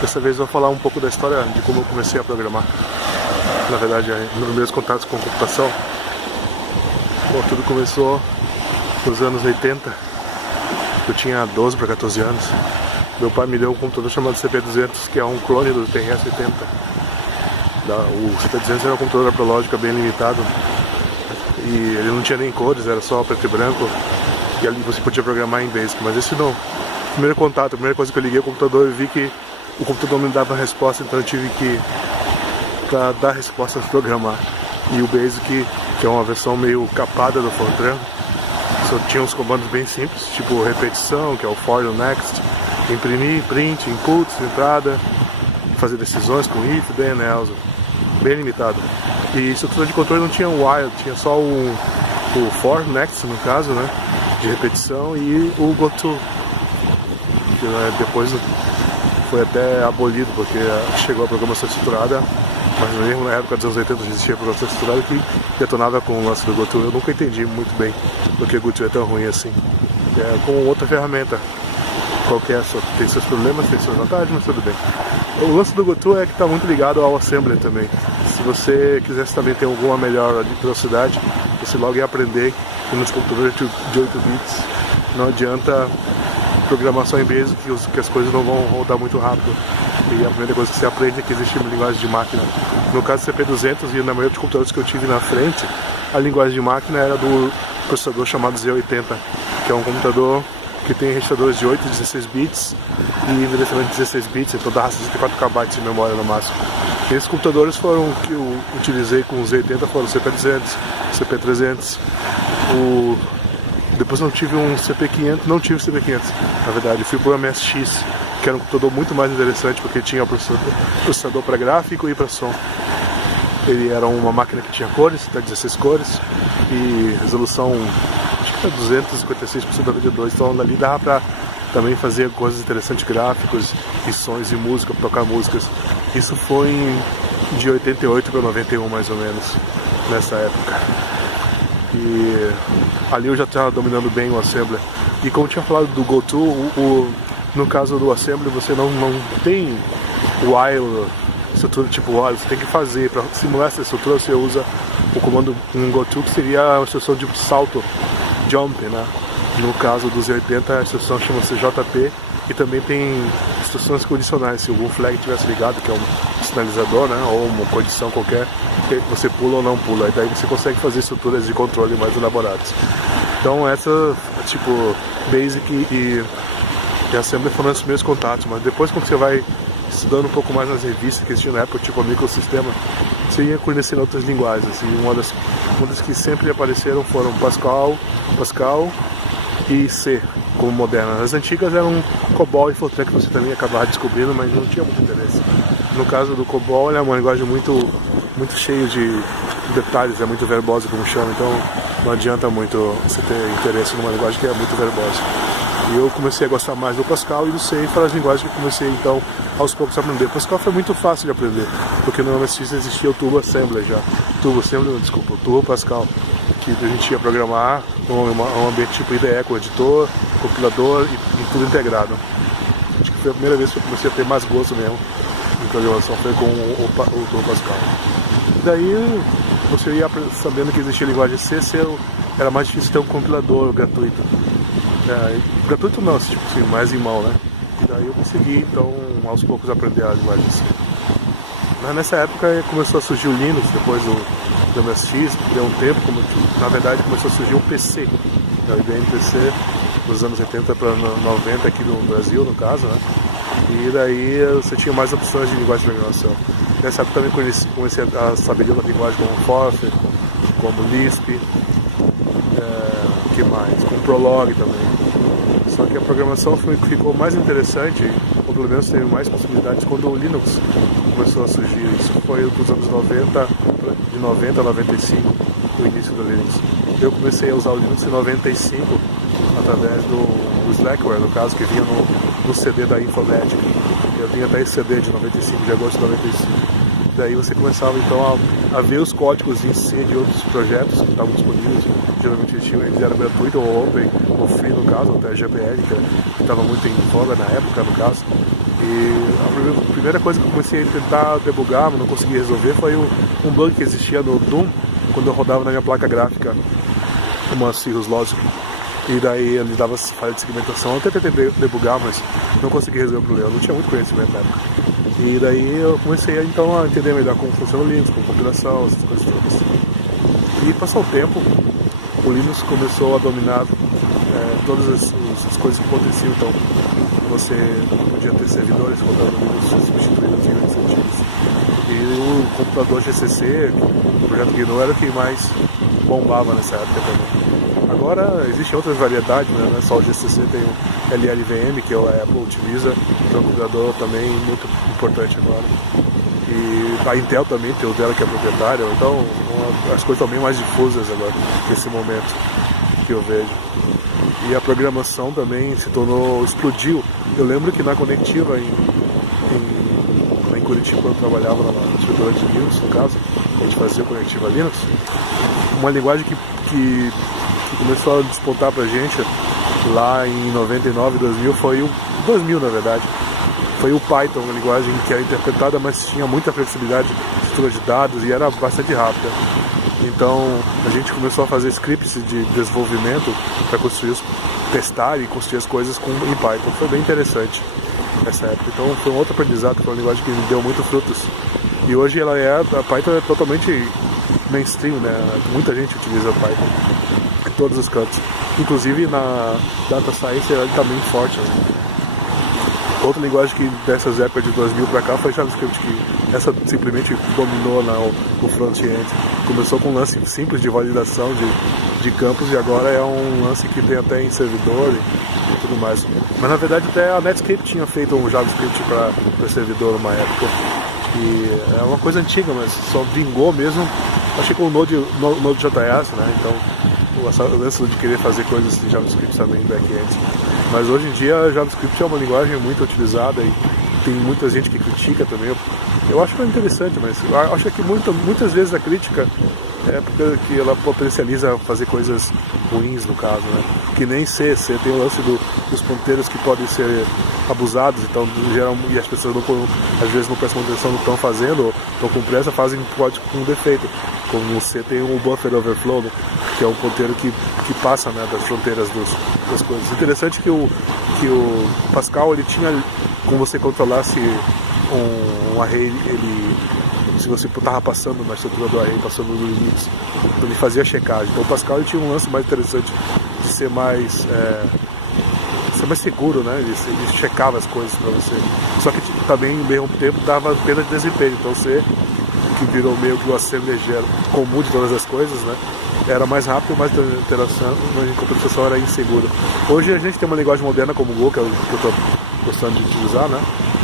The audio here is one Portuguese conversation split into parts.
Dessa vez eu vou falar um pouco da história de como eu comecei a programar. Na verdade, nos primeiros contatos com computação. Bom, tudo começou nos anos 80. Eu tinha 12 para 14 anos. Meu pai me deu um computador chamado CP200, que é um clone do TRS-80. O CP200 era um computador para lógica bem limitado. E ele não tinha nem cores, era só preto e branco. E ali você podia programar em Basic. Mas esse não. Primeiro contato, a primeira coisa que eu liguei o computador, eu vi que o computador não me dava resposta, então eu tive que, para dar resposta, programar. E o Basic, que é uma versão meio capada do Fortran, só tinha uns comandos bem simples, tipo repetição, que é o for e o next, imprimir, print, inputs, entrada, fazer decisões com if, then, else, bem limitado. E estrutura de controle não tinha while, tinha só o for, next no caso, né, de repetição, e o goto, que depois foi até abolido, porque chegou a programação estruturada, mas mesmo na época dos anos 80 existia a programação estruturada que detonava com o lance do GoTo. Eu nunca entendi muito bem porque o GoTo é tão ruim assim. É com outra ferramenta qualquer, só tem seus problemas, tem suas vantagens, mas tudo bem. O lance do GoTo é que está muito ligado ao Assembler também. Se você quisesse também ter alguma melhora de velocidade, você logo ia aprender que nos computadores de 8 bits não adianta programar só em Basic, que as coisas não vão rodar muito rápido. E a primeira coisa que você aprende é que existe uma linguagem de máquina. No caso do CP200 e na maioria dos computadores que eu tive na frente, a linguagem de máquina era do processador chamado Z80, que é um computador que tem registradores de 8 e 16 bits e envelhecimento de 16 bits, então dá 64 KB de memória no máximo. E esses computadores foram que eu utilizei com o Z80 foram o CP200, CP300, depois eu tive um CP500, não tive CP500, na verdade, eu fui para o MSX, que era um computador muito mais interessante porque tinha processador para gráfico e para som. Ele era uma máquina que tinha cores, até 16 cores, e resolução, acho que era 256x92, então ali dava para também fazer coisas interessantes, gráficos e sons e música, tocar músicas. Isso foi de 88 para 91 mais ou menos, nessa época. E ali eu já estava dominando bem o Assembler. E como eu tinha falado do GoTo, no caso do Assembler você não tem while, estrutura tipo while, você tem que fazer. Para simular essa estrutura você usa o comando GoTo, que seria a instrução de salto, jump, né? No caso dos 80 a instrução chama-se JP, e também tem instruções condicionais. Se algum flag tivesse ligado, que é um sinalizador, né, ou uma condição qualquer, você pula ou não pula, e daí você consegue fazer estruturas de controle mais elaboradas. Então essa, tipo, Basic e Assembly foram os meus contatos, mas depois quando você vai estudando um pouco mais nas revistas que existiam na época, tipo a Microsistema, você ia conhecendo outras linguagens, e uma das que sempre apareceram foram Pascal e C, como modernas. As antigas eram COBOL e Fortran, que você também acabava descobrindo, mas não tinha muito interesse. No caso do COBOL, é uma linguagem muito cheia de detalhes, é muito verbosa, como chama, então não adianta muito você ter interesse numa linguagem que é muito verbosa. E eu comecei a gostar mais do Pascal e do C, foram as linguagens que eu comecei então aos poucos a aprender. O Pascal foi muito fácil de aprender, porque no MSX existia o Turbo Assembler já. O Turbo Pascal, que a gente ia programar um ambiente tipo IDE, com editor, compilador e tudo integrado. Acho que foi a primeira vez que eu comecei a ter mais gosto mesmo em programação, foi com o Turbo Pascal. E daí você ia sabendo que existia a linguagem C, era mais difícil ter um compilador gratuito. Gratuito não, tipo assim, mais em mão, né? E daí eu consegui então aos poucos aprender a linguagem C. Mas nessa época começou a surgir o Linux, depois do MSX, deu um tempo, na verdade começou a surgir o PC, o IBM PC, nos anos 80 para 90 aqui no Brasil, no caso, né? E daí você tinha mais opções de linguagem de programação. Nessa época também comecei a saber outra linguagem como Fortran, como Lisp, que mais? Com Prolog também. Só que a programação ficou mais interessante, ou pelo menos teve mais possibilidades quando o Linux começou a surgir. Isso foi dos anos 90, de 90 a 95, o início do Linux. Eu comecei a usar o Linux em 95, através do Slackware, no caso, que vinha no CD da Informatica. Eu vinha até esse CD de 95, de agosto de 95. Daí você começava então a ver os códigos em C de outros projetos que estavam disponíveis. Geralmente eles eram gratuitos ou open, ou free no caso, até GPL, que estava muito em voga na época no caso. E a primeira coisa que eu comecei a tentar debugar, mas não consegui resolver, foi um bug que existia no Doom, quando eu rodava na minha placa gráfica uma Cirrus Logic. E daí ele dava falha de segmentação. Eu tentei debugar, mas não consegui resolver o problema. Eu não tinha muito conhecimento na época. E daí eu comecei então a entender melhor como funciona o Linux, com compilação, essas coisas todas. E passou o tempo, o Linux começou a dominar todas as coisas que aconteciam. Então você podia ter servidores rodando Linux substituindo os Linux antigos. E o computador GCC, o projeto GNU, era o que mais bombava nessa época também. Agora existem outras variedades, né? Não é só o GCC, tem o LLVM, que a Apple utiliza, que é um computador também muito importante agora. E a Intel também tem o dela, que é proprietária, então as coisas estão bem mais difusas agora, nesse momento que eu vejo. E a programação também explodiu. Eu lembro que na Conectiva, em Curitiba, quando eu trabalhava na distribuidora de Linux, no caso, a gente fazia Conectiva Linux, uma linguagem que começou a despontar pra gente lá em 99, 2000, foi o 2000 na verdade, foi o Python, uma linguagem que era interpretada, mas tinha muita flexibilidade, estrutura de dados e era bastante rápida. Então a gente começou a fazer scripts de desenvolvimento para testar e construir as coisas em Python. Foi bem interessante nessa época. Então foi um outro aprendizado, foi uma linguagem que me deu muitos frutos. E hoje a Python é totalmente mainstream, né? Muita gente utiliza Python em todos os cantos. Inclusive na Data Science ele está bem forte, né? Outra linguagem que dessas épocas de 2000 para cá foi JavaScript, que essa simplesmente dominou o front-end. Começou com um lance simples de validação de campos e agora é um lance que tem até em servidor e tudo mais. Mas na verdade até a Netscape tinha feito um JavaScript para servidor numa época. E é uma coisa antiga, mas só vingou mesmo, acho que com o Node.js, né? Então o lance de querer fazer coisas de JavaScript também em back-end. Mas hoje em dia JavaScript é uma linguagem muito utilizada e tem muita gente que critica também. Eu acho que é interessante, mas eu acho que muitas vezes a crítica é porque ela potencializa fazer coisas ruins, no caso, né? Que nem C tem o lance dos ponteiros que podem ser abusados, então e as pessoas às vezes não prestam atenção no que estão fazendo, ou estão com pressa, fazem código com defeito. Como o C tem o buffer overflow, né? Que é um ponteiro que passa, né, das fronteiras das coisas. Interessante que o Pascal ele tinha, como você controlasse um array, se você estava passando na estrutura do array, passando dos limites, ele fazia a checagem. Então o Pascal ele tinha um lance mais interessante de ser mais seguro, né? Ele checava as coisas para você. Só que também, ao mesmo tempo, dava perda de desempenho. Então você, que virou meio que o assembler comum de todas as coisas, né? Era mais rápido, mais interação, mas em compensação era inseguro. Hoje a gente tem uma linguagem moderna como o Go, que é o que eu estou gostando de utilizar, né?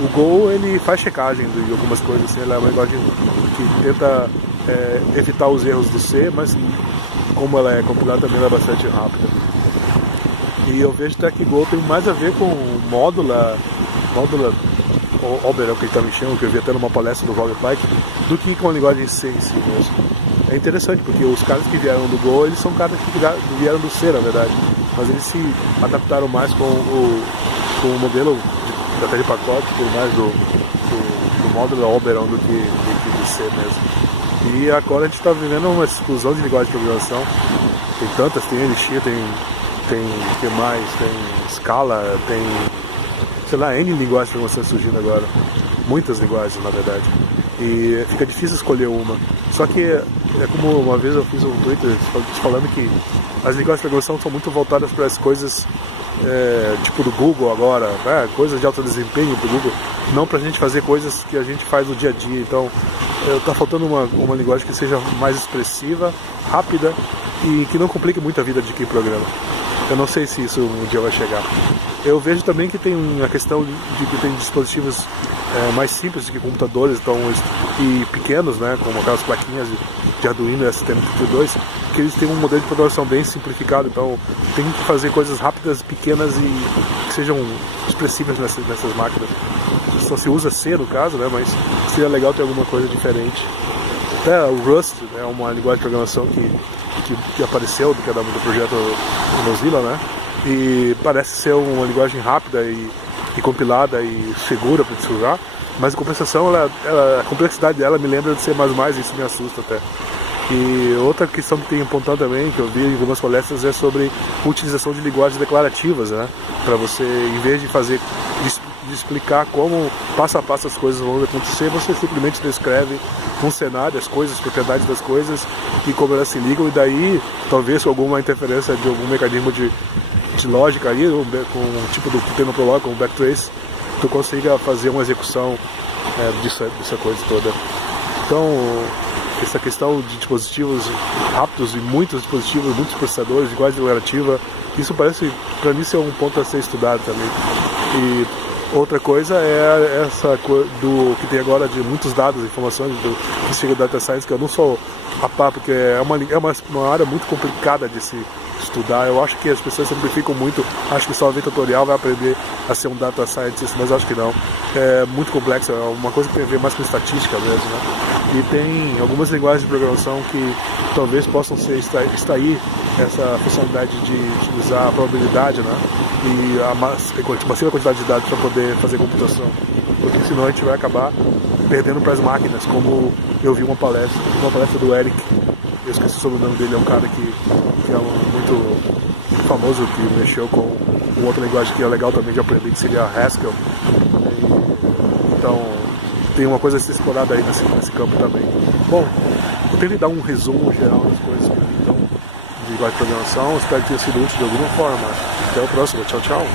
O Go ele faz checagem de algumas coisas, assim, ele é uma linguagem que tenta evitar os erros do C, mas como ela é compilada também ela é bastante rápida. E eu vejo até que Go tem mais a ver com Modular Oberon, que ele está me chamando, que eu vi até numa palestra do Roger Pike, do que com a linguagem C em si mesmo. É interessante, porque os caras que vieram do Go, eles são caras que vieram do C, na verdade, mas eles se adaptaram mais com o modelo de pacote, por mais do módulo Oberon do que do C mesmo. E agora a gente está vivendo uma explosão de linguagem de programação. Tem tantas, tem Elixir, tem que mais, tem Scala, tem, sei lá, N linguagens de programação surgindo agora. Muitas linguagens, na verdade. E fica difícil escolher uma. Só que é como uma vez eu fiz um Twitter falando que as linguagens de programação são muito voltadas para as coisas tipo do Google agora, né? Coisas de alto desempenho do Google, não para a gente fazer coisas que a gente faz no dia a dia. Então está faltando uma linguagem que seja mais expressiva, rápida e que não complique muito a vida de quem programa. Eu não sei se isso um dia vai chegar. Eu vejo também que tem a questão de que tem dispositivos mais simples do que computadores, então, e pequenos, né, como aquelas plaquinhas de Arduino e STM32, que eles têm um modelo de programação bem simplificado, então tem que fazer coisas rápidas, pequenas e que sejam expressivas nessas máquinas. Só se usa C no caso, né, mas seria legal ter alguma coisa diferente. Até o Rust é uma linguagem de programação que apareceu do projeto Mozilla, né? E parece ser uma linguagem rápida e compilada e segura para se usar, Mas a compensação, a complexidade dela me lembra de C++, e isso me assusta até. E outra questão que tem apontado também, que eu vi em algumas palestras, é sobre a utilização de linguagens declarativas, né? Para você, em vez de explicar como passo a passo as coisas vão acontecer, você simplesmente descreve um cenário, as coisas, as propriedades das coisas e como elas se ligam, e daí, talvez com alguma interferência de algum mecanismo de lógica ali, com o tipo do que tem no Prolog, com o backtrace, tu consiga fazer uma execução dessa coisa toda. Então, essa questão de dispositivos rápidos e muitos dispositivos, muitos processadores, linguagem declarativa, isso parece, para mim, ser um ponto a ser estudado também. E outra coisa é essa do que tem agora de muitos dados, informações do que chega do Data Science, que eu não sou a par, porque é uma área muito complicada de se estudar. Eu acho que as pessoas simplificam muito, acho que só ver tutorial vai aprender a ser um Data Scientist, mas acho que não. É muito complexo, é uma coisa que tem a ver mais com estatística mesmo, né? E tem algumas linguagens de programação que talvez possam extrair essa funcionalidade de utilizar a probabilidade, né? E a massiva quantidade de dados para poder fazer computação, porque senão a gente vai acabar perdendo para as máquinas, como eu vi uma palestra do Eric, eu esqueci sobre o nome dele, é um cara que é muito famoso, que mexeu com uma outra linguagem que é legal também de aprender, que seria a Haskell. Então tem uma coisa a ser explorada aí nesse campo também. Bom, eu tentei dar um resumo geral das coisas que então, de linguagem de programação, espero que tenha sido útil de alguma forma. Até o próximo, tchau, tchau.